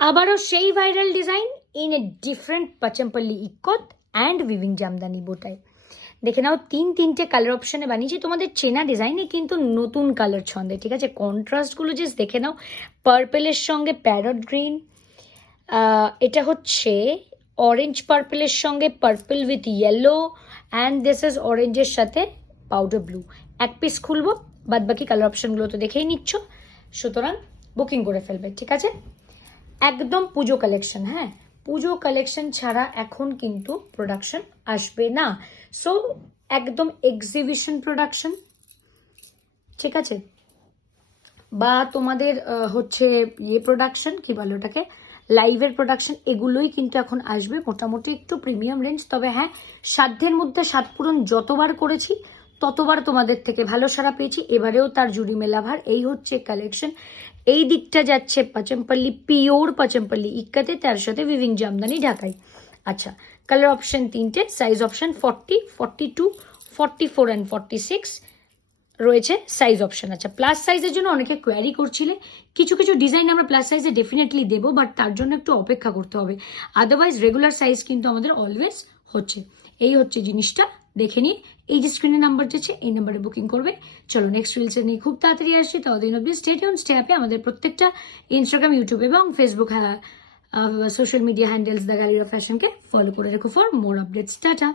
আবারও সেই viral design in a different Pochampally ikat and weaving Jamdani বোটাই। দেখে নাও তিনটে কালার অপশানে বানিয়েছি, তোমাদের চেনা ডিজাইনে কিন্তু নতুন কালার ছন্দে, ঠিক আছে। কন্ট্রাস্টগুলো জাস্ট দেখে নাও, পার্পেলের সঙ্গে প্যারট গ্রিন, এটা হচ্ছে অরেঞ্জ পার্পেলের সঙ্গে purple with yellow, and this is অরেঞ্জের সাথে পাউডার ব্লু। এক পিস খুলবো, বাদ বাকি কালার অপশানগুলো তো দেখেই নিচ্ছ, সুতরাং বুকিং করে ফেলবে, ঠিক আছে। একদম পুজো কালেকশন, হ্যাঁ, পুজো কালেকশন ছাড়া এখন কিন্তু প্রোডাকশন আসবে না। সো একদম এক্সিবিশন প্রোডাকশন, ঠিক আছে, বা তোমাদের হচ্ছে প্রোডাকশন কি বলে ওটাকে, লাইভের প্রোডাকশন, এগুলোই কিন্তু এখন আসবে মোটামুটি একটু প্রিমিয়াম রেঞ্জ। তবে হ্যাঁ, সাধ্যের মধ্যে সাত পূরণ যতবার করেছি ততবার তোমাদের থেকে ভালো সাড়া পেয়েছি, এবারেও তার জুড়ি মেলাভার। এই হচ্ছে কালেকশন। এই দিকটা যাচ্ছে পাচমপল্লি, পিওর পাচমপল্লি ইক্কাতে, তার সাথে উইভিং জামদানি ঢাকাই। আচ্ছা, কালার অপশন তিনটে, সাইজ অপশন 40, 42, 44 অ্যান্ড 46 রয়েছে সাইজ অপশন। আচ্ছা, প্লাস সাইজের জন্য অনেকে কোয়ারি করছিলে, কিছু কিছু ডিজাইন আমরা প্লাস সাইজে ডেফিনেটলি দেবো, বাট তার জন্য একটু অপেক্ষা করতে হবে, আদারওয়াইজ রেগুলার সাইজ কিন্তু আমাদের অলওয়েজ হচ্ছে। এই হচ্ছে জিনিসটা, দেখে নিয়ে এই যে স্ক্রিনে নাম্বার যাচ্ছে, এই নাম্বারে বুকিং করবে। চলো নেক্সট রিলসে নিয়ে খুব তাড়াতাড়ি আসছি, ততদিন অব্দি স্টে টিউন, স্টে হ্যাপি। আমাদের প্রত্যেকটা ইনস্টাগ্রাম, ইউটিউব এবং Facebook social media handles the gallery of ফ্যাশনকে ফলো করে রেখো ফর মোর আপডেটস। টাটা।